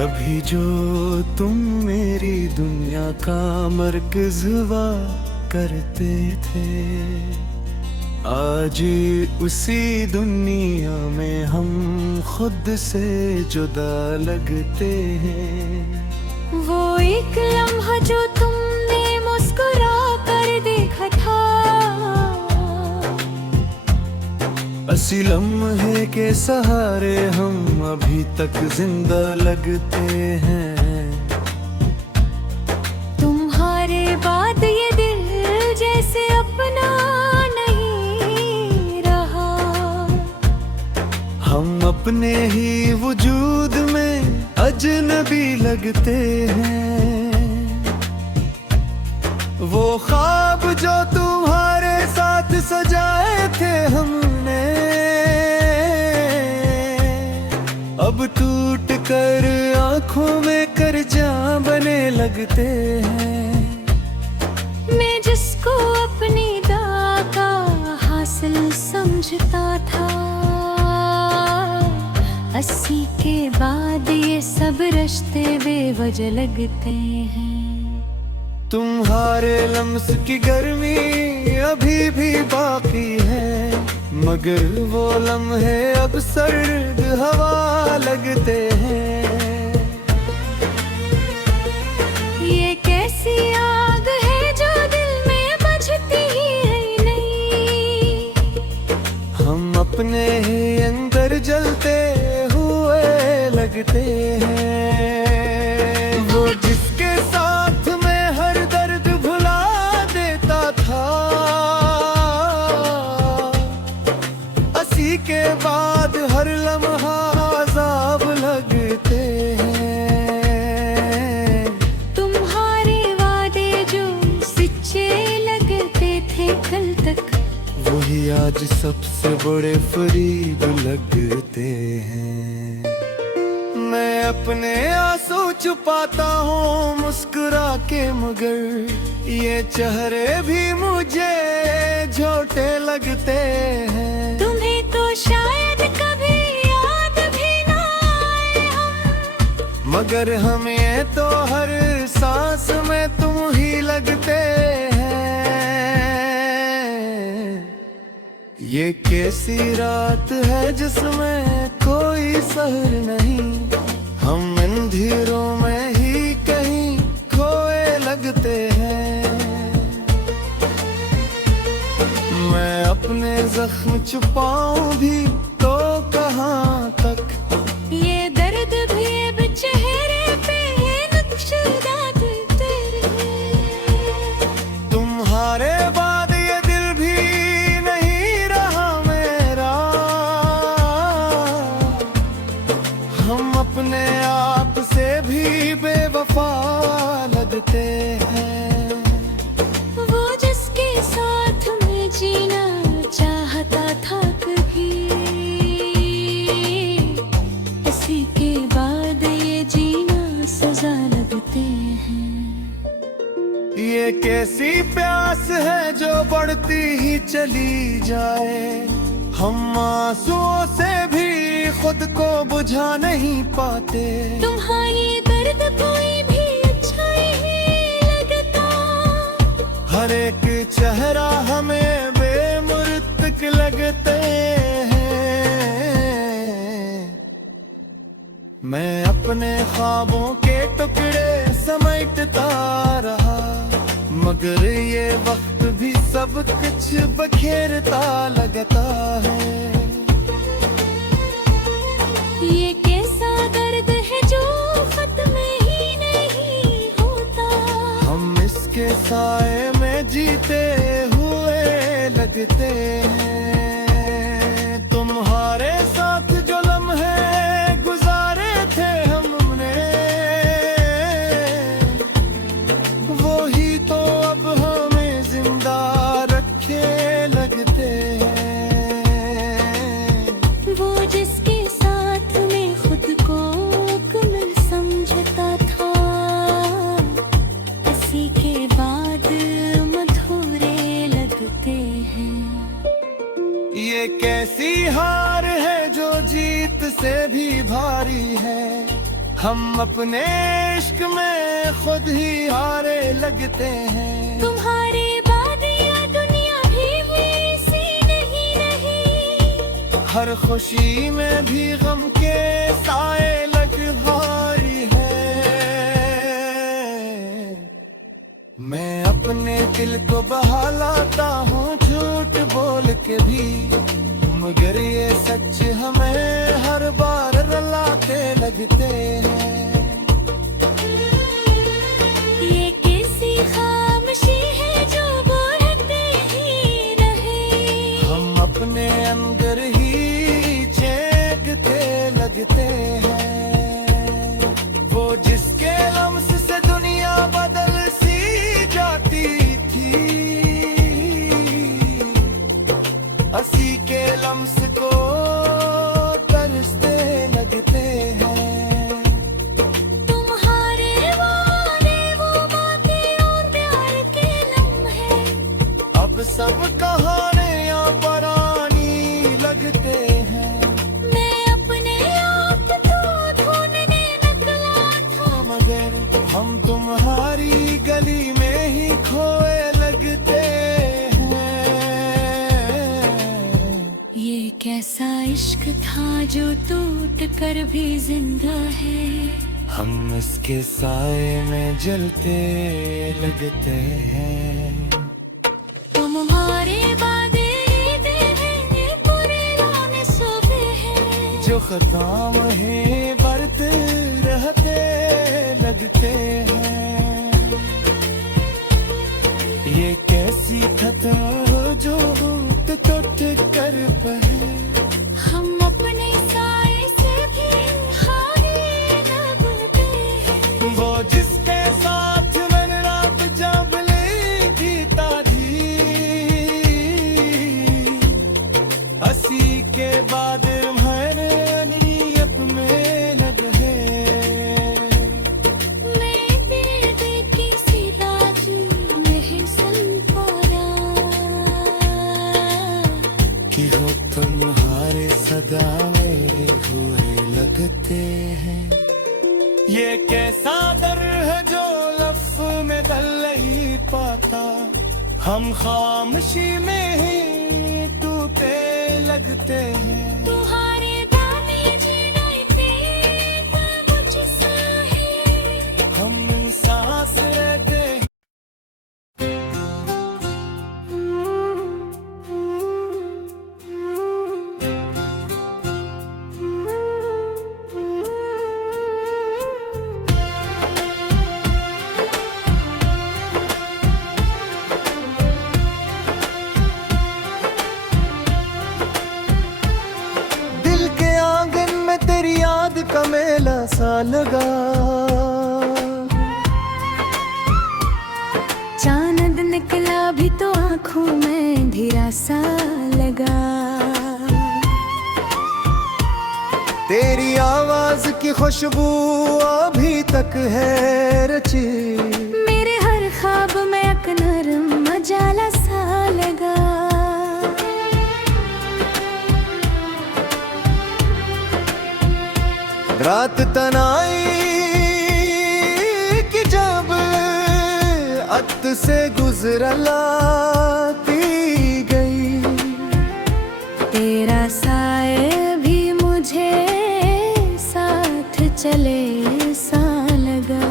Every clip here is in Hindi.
कभी जो तुम मेरी दुनिया का मरकज़ हुआ करते थे, आज उसी दुनिया में हम खुद से जुदा लगते हैं। वो एक लम्हा जो तुमने मुस्कुरा कर देखा था, असी लम्हे के सहारे हम अभी तक जिंदा लगते हैं। तुम्हारे बाद ये दिल जैसे अपना नहीं रहा। हम अपने ही वजूद में अजनबी लगते हैं। वो ख्वाब जो तुम्हारे साथ सजाए थे हमने, अब टूट कर आँखों में करजां बने लगते हैं। मैं जिसको अपनी दाग का हासिल समझता था, 80 के बाद ये सब रिश्ते बेवजह लगते हैं। तुम्हारे लम्स की गर्मी अभी भी बाकी है, मगर वो लम्हे अब सर्द हवा लगते हैं। ये कैसी आग है जो दिल में बुझती ही नहीं। हम अपने ही अंदर जलते हुए लगते हैं। वो जिसके साथ में हर दर्द भुला देता था, 80 के बाद हर लम्हा अज़ाब लगते हैं। तुम्हारे वादे जो सच्चे लगते थे कल तक, वही आज सबसे बड़े फरीब लगते हैं। मैं अपने आंसू छुपाता हूँ मुस्कुरा के, मगर ये चेहरे भी मुझे झूठे लगते हैं। तुम्हें तो शायद कभी याद भी ना आए हम, मगर हमें तो हर सांस में तुम ही लगते हैं। ये कैसी रात है जिसमें कोई सहर नहीं, हम अंधेरों में ही कहीं खोए लगते हैं। मैं अपने जख्म छुपाऊं भी तो कहाँ तक, ये दर्द भी अब चेहरे पे नक्शदात तेरे। तुम्हारे बाद ये दिल भी नहीं रहा मेरा। हम अपने आप से भी बेवफा लगते हैं। वो जिसके साथ मैं जीना चाहता था कभी, इसी के बाद ये जीना सजा लगते हैं। ये कैसी प्यास है जो बढ़ती ही चली जाए, हम आंसुओं से भी खुद को बुझा नहीं पाते। तुम्हारी दर्द कोई भी अच्छा ही लगता, हर एक चेहरा हमें बेमुर्तक लगते हैं। मैं अपने ख्वाबों के टुकड़े समेटता रहा, मगर ये वक्त भी सब कुछ बखेरता लगता है। ये कैसा दर्द है जो खत्म ही नहीं होता, हम इसके साए में जीते हुए लगते हैं। तुम्हारे साथ जो लम्हे गुजारे थे हमने, वो ही तो अब हमें जिंदा रखे लगते हैं। वो जिसके साथ मैं खुद को कमल समझता था, 80 के बाद मधुरे लगते हैं। ये कैसी हार है जो जीत से भी भारी है, हम अपने इश्क में खुद ही हारे लगते हैं। तुम्हारे बाद ये दुनिया भी सी नहीं रही। हर खुशी में भी गम के साए लग भारी है। मैं अपने दिल को बहलाता हूँ झूठ बोल के भी, मगर ये सच हमें हर बार रुलाते लगते हैं। ये कैसी खामोशी है जो बोलते ही रहे। हम अपने अंदर ही चेखते लगते हैं। वो जिसके लम्स से दुनिया बदल सी जाती थी, हंसी के लम्स को तरसते लगते हैं। तुम्हारे वादे वो बातें और प्यार के लम्हे अब सब कहानियां पुरानी लगते हैं। मैं अपने आप को ढूंढने निकला था, मगर हम तुम्हारी गली में ही खोए लगते हैं। ये कैसा इश्क था जो टूट कर भी जिंदा है। हम इसके साए में जलते लगते हैं। तुम्हारे वादे हैं पुराने सुबह हैं, जो खताम है बरते रहते लगते हैं। ये कैसी खता जो टूट कर बहे। हम अपने साए से भी हारे लगते हैं। वो जिसके साथ मन रात जाबले बीता दी, हंसी के बाद हमारे नीयत में लग है। मैं दिल दे किसी रात नहीं सुन पाया कि हो तुम्हारे सदा मेरे हुए लगते हैं। ये कैसा दर है जो लफ्ज़ में ढल नहीं पाता। हम खामोशी में ही टूटे लगते हैं। तुम्हारे दाने जीना इतना मुझसा है। हम सांस रहते दिल के आंगन में तेरी याद का मेला सा लगा। चांद निकला भी तो आँखों में धीरा सा लगा। तेरी आवाज की खुशबू अभी तक है रची। मेरे हर ख्वाब में एक नरम मजाला सा लगा। रात तनाई की जब अत से गुजरलाती गई, तेरा साए भी मुझे साथ चले सा लगा।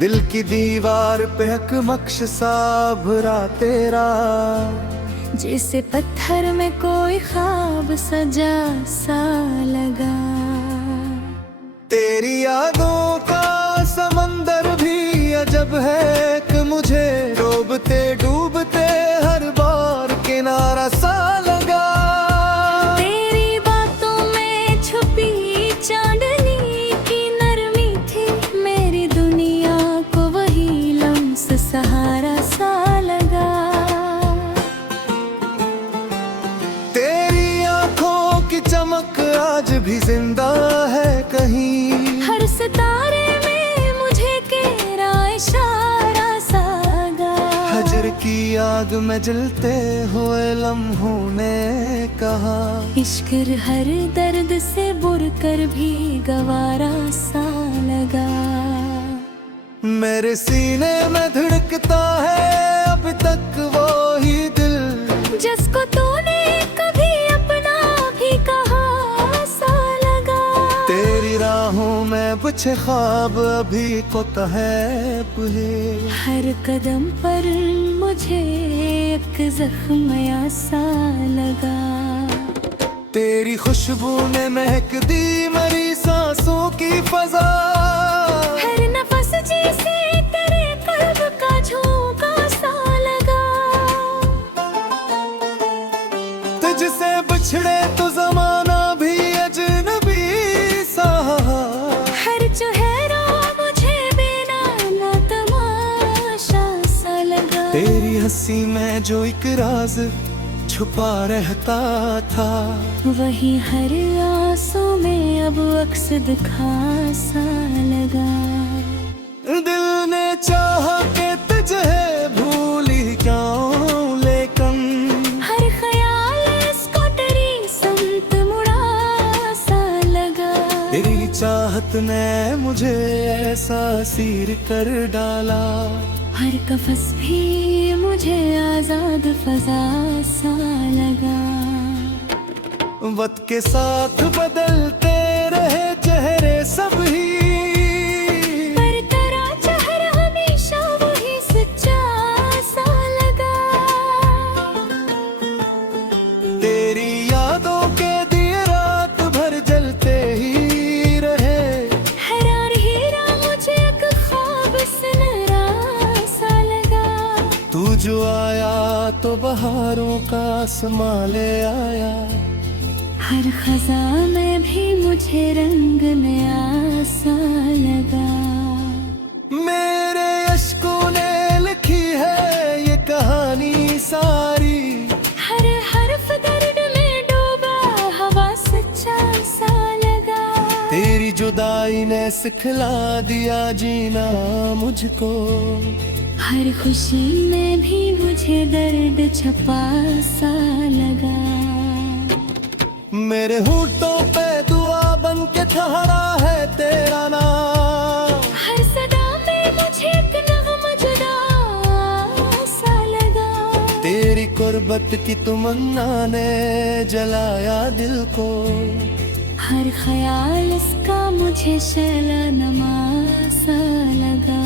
दिल की दीवार पे हकमक्श सा भरा तेरा, जैसे पत्थर में कोई ख्वाब सजा सा लगा। तेरी यादों का समंदर भी अजब है कि मुझे डूबते डूबते हर बार किनारा सा लगा। तेरी बातों में छुपी चांदनी की नरमी थी। मेरी दुनिया को वही लम्स सहारा सा लगा। तेरी आंखों की चमक आज भी जिंदा है कहीं। हर सितारे में मुझे तेरा इशारा सा की आग में जलते हुए लम्हों ने कहा, इश्क हर दर्द से बुर कर भी गवारा सा लगा। मेरे सीने में धड़कता है अब तक वो ही दिल, जिसको तूने कभी अपना भी कहा सा लगा। तेरी राहों में बचे ख्वाब अभी कोता है पुले, हर कदम पर मुझे एक जख्म सा लगा। तेरी खुशबू ने महक दी मेरी सांसों की फजा, हर नफस जैसे तेरे कल्ब का झोंका सा लगा। तुझसे बिछड़े तो जमाना भी अजनबी सा, हर चेहरा मुझे बेनाला तमाशा सा लगा। तेरी हंसी में जो एक राज छुपा रहता था, वही हर आंसू में अब अक्स दिखा सा लगा। दिल ने चाहा कि तुझे भूली क्यों, लेकिन हर ख्याल इसको तेरी संत मुड़ा सा लगा। तेरी चाहत ने मुझे ऐसा असीर कर डाला, हर कफस भी मुझे आजाद फजा सा लगा। वक्त के साथ बदलते रहे चेहरे सभी, पर तेरा चेहरा हमेशा वही सच्चा सा लगा। तेरी यादों के दिए रात भर जलते ही रहे, हैरान हीरा मुझे एक ख्वाब सुनहरा सा लगा। तू जो आया तो बहारों का आसमां ले आया, हर खजा में भी मुझे रंग नया सा लगा। मेरे अश्कों ने लिखी है ये कहानी सारी, हर हर्फ दर्द में डूबा हवा सच्चा सा लगा। तेरी जुदाई ने सिखला दिया जीना मुझको, हर खुशी में भी मुझे दर्द छपा सा लगा। मेरे होठों पे दुआ बन के ठहरा है तेरा नाम, हर सदा में मुझे एक नगमा जुदा सा लगा। तेरी कुर्बत की तमन्ना ने जलाया दिल को, हर ख्याल इसका मुझे शैला नमा सा लगा।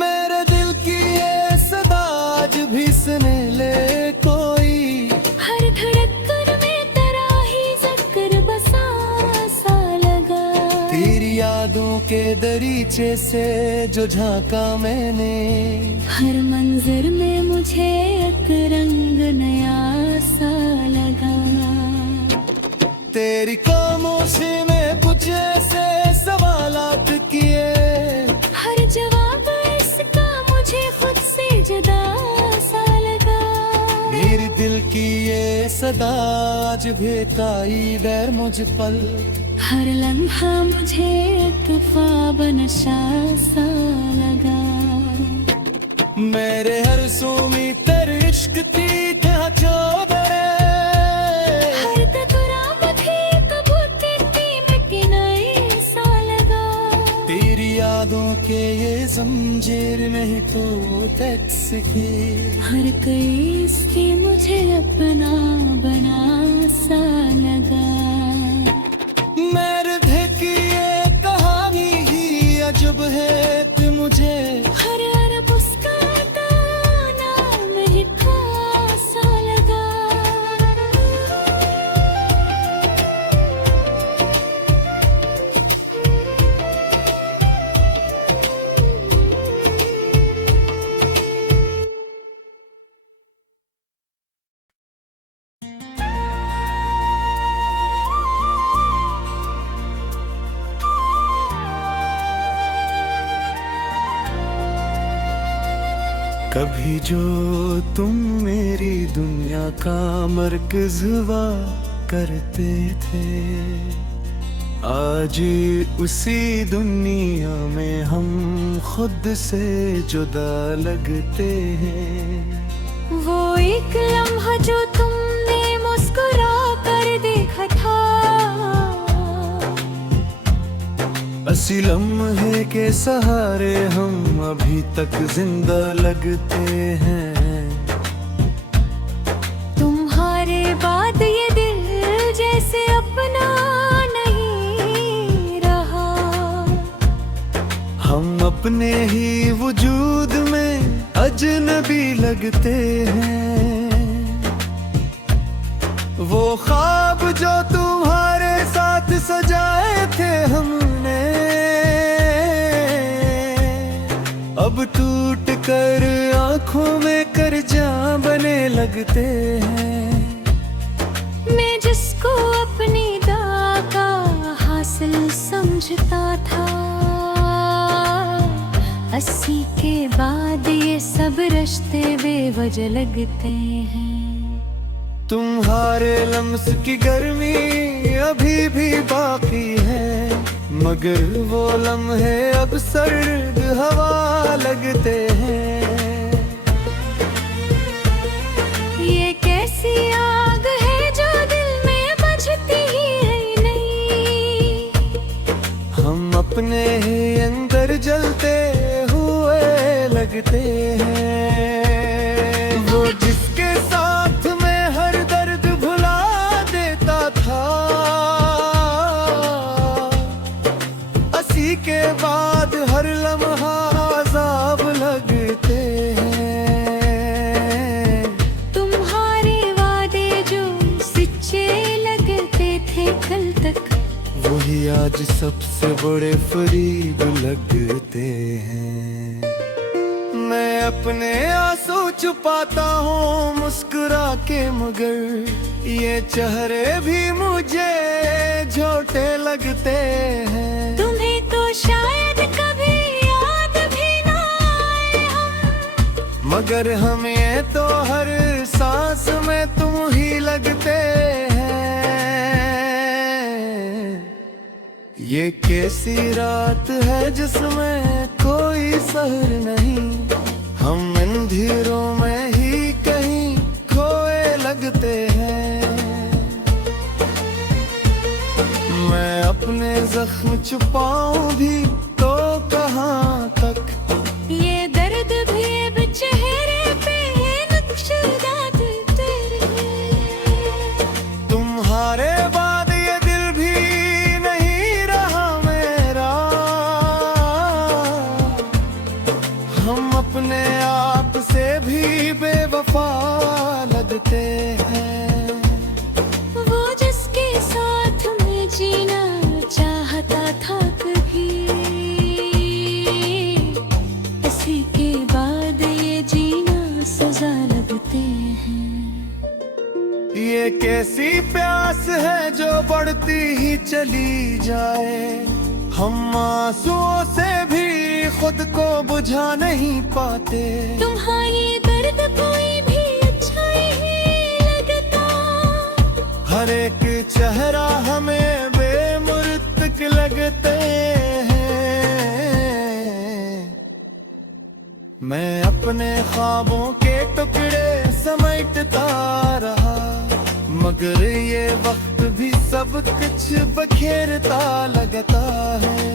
मेरे दिल की ये सदा आज भी सुने ले कोई, हर धड़कन में तेरा ही जिक्र बसा सा लगा। तेरी यादों के दरीचे से जो झांका मैंने, हर मंजर में मुझे एक रंग नया सा लगा। तेरी खामोशी में कुछ ऐसे सवालात किए, हर जवाब इसका मुझे खुद से जुदा सा लगा। मेरे दिल की ये सदा आज भी ताईद है मुझ पर, हर लम्हा मुझे एक ख्वाब नशा सा लगा। मेरे हर सोमी तेरे इश्क की क्या चौधरे, हर तकुरामत ही कबूतर में किनारे सा लगा। तेरी यादों के ये जंजीर नहीं तो टैक्स की, हर किस्ती मुझे अपना बना सा लगा। मेरे दिल की ये कहानी ही अजब है कि मुझे हर अरब उसका नाम लिखा सा लगा। कभी जो तुम मेरी दुनिया का मरकज हुआ करते थे, आज उसी दुनिया में हम खुद से जुदा लगते हैं। वो एक लम्हा जो तुमने मुस्कुरा कर देखा था, असी लम्हे के सहारे हम अभी तक जिंदा लगते हैं। तुम्हारे बाद ये दिल जैसे अपना नहीं रहा। हम अपने ही वजूद में अजनबी लगते हैं। वो ख्वाब जो तुम्हारे साथ सजाए थे हमने, अब टूट कर आंखों में करजां बने लगते हैं। मैं जिसको अपनी दाग का हासिल समझता था, 80 के बाद ये सब रिश्ते बेवजह लगते हैं। तुम्हारे लम्स की गर्मी अभी भी बाकी है, मगर वो लम्हे अब सर्द हवा लगते हैं। ये कैसी आग है जो दिल में बुझती ही है नहीं। हम अपने ही अंदर जलते हुए लगते हैं। वो जिसके साथ में हर दर्द भुला देता था, 80 के बाद हर लम्हा अज़ाब लगते हैं। तुम्हारे वादे जो सच्चे लगते थे कल तक, वही आज सबसे बड़े फरीब लगते हैं। मैं अपने आंसू छुपाता हूँ मुस्कुरा के, मगर ये चेहरे भी मुझे झूठे लगते हैं। तुम्हें तो शायद कभी याद भी ना आए हम, मगर हमें तो हर सांस में तुम ही लगते हैं। ये कैसी रात है जिसमें कोई सहर नहीं, हम अंधेरों में ही कहीं खोए लगते हैं। मैं अपने जख्म छुपाऊं भी तो कहाँ तक, ये दर्द भी अब चेहरे पे नक्शदात तेरे। तुम्हारे बाद ये दिल भी नहीं रहा मेरा। हम अपने आप से भी बेवफा लगते हैं। वो जिसके साथ मैं जीना चाहता था कभी, 80 के बाद ये जीना सजा लगते हैं। ये कैसी प्यास है जो बढ़ती ही चली जाए, हम आंसुओं से भी खुद को बुझा नहीं पाते। तुम्हारी दर्द कोई भी अच्छा नहीं लगता, हर एक चेहरा हमें बेमुर्तक लगते हैं। मैं अपने ख्वाबों के टुकड़े समेटता रहा, मगर ये वक्त भी सब कुछ बखेरता लगता है।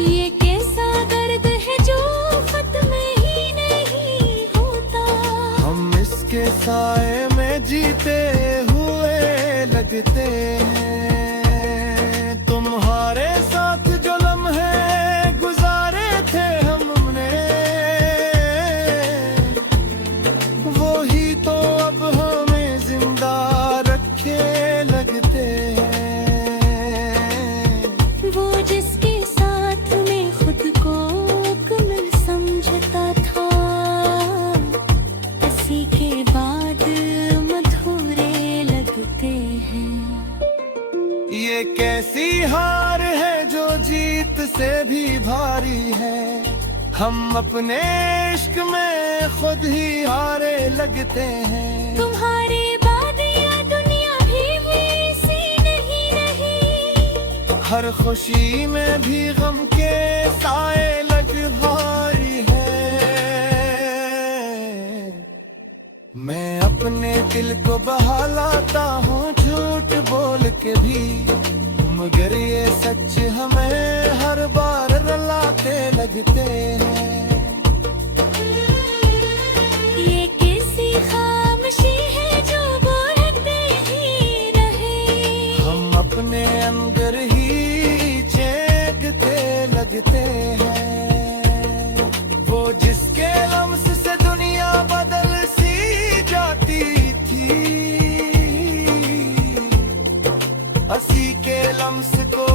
ये कैसा दर्द है जो खत्म ही नहीं होता, हम इसके साए में जीते हुए लगते हैं। तुम्हारे साथ जो लम्हे गुजारे थे हमने, वो ही तो अब हमें जिंदा रखे लगते हैं। वो जिसके साथ मैं खुद को कमल समझता था, 80 के बाद मधुरे लगते हैं। ये कैसी हार है जो जीत से भी भारी है, हम अपने इश्क में खुद ही हारे लगते हैं। तुम्हारे बाद यह दुनिया भी मेरे सीने हर खुशी में भी गम के साए लग भारी है। मैं अपने दिल को बहलाता हूँ झूठ बोल के भी, मगर ये सच हमें हर बार रुलाते लगते हैं। ये कैसी खामोशी है जो बोलते ही रहे। हम अपने अंदर ही चेखते लगते हैं। वो जिसके लम्स से दुनिया बदल सी जाती थी, हंसी के लम्स को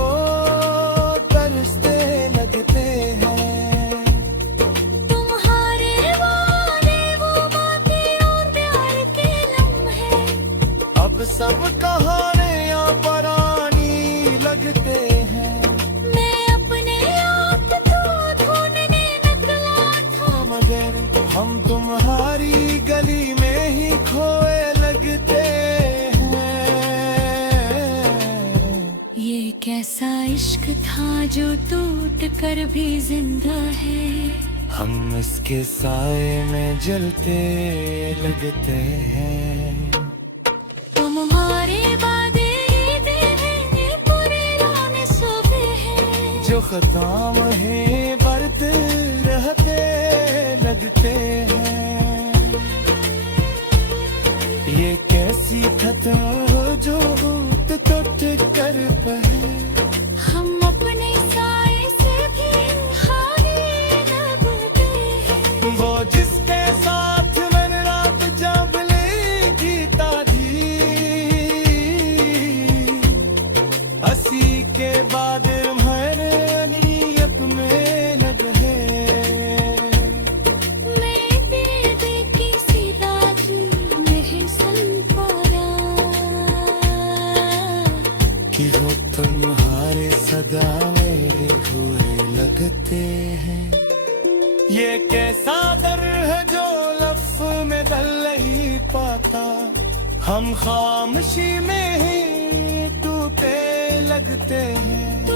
तरसते लगते हैं। तुम्हारे वादे वो बातें और प्यार के लम्हे, अब सब कहानियां पुरानी लगते हैं। मैं अपने आप को ढूंढने निकला था, मगर हम तुम्हारी गली में ही खोए लगते हैं। ये कैसा इश्क था जो टूट कर भी जिंदा है। हम इसके साए में जलते लगते हैं। तुम्हारे वादे हैं पुराने सुबह हैं, जो खताम है बरत रहते लगते हैं। ये कैसी खत्म जो टूट कर बहे। हम अपने साए से भी हारे न भूलते हैं। वो जिसके साथ मैंने रात जाबले जीता थी, हंसी के बाद मेरे नीयत में न रहे। मैं तेरे देख के सीधा नहीं सुन पाया कि वो तुम्हारे सदा मेरे हुए लगते हैं। ये कैसा दर है जो लफ्ज़ में ढल नहीं पाता। हम खामोशी में ही टूटे लगते हैं।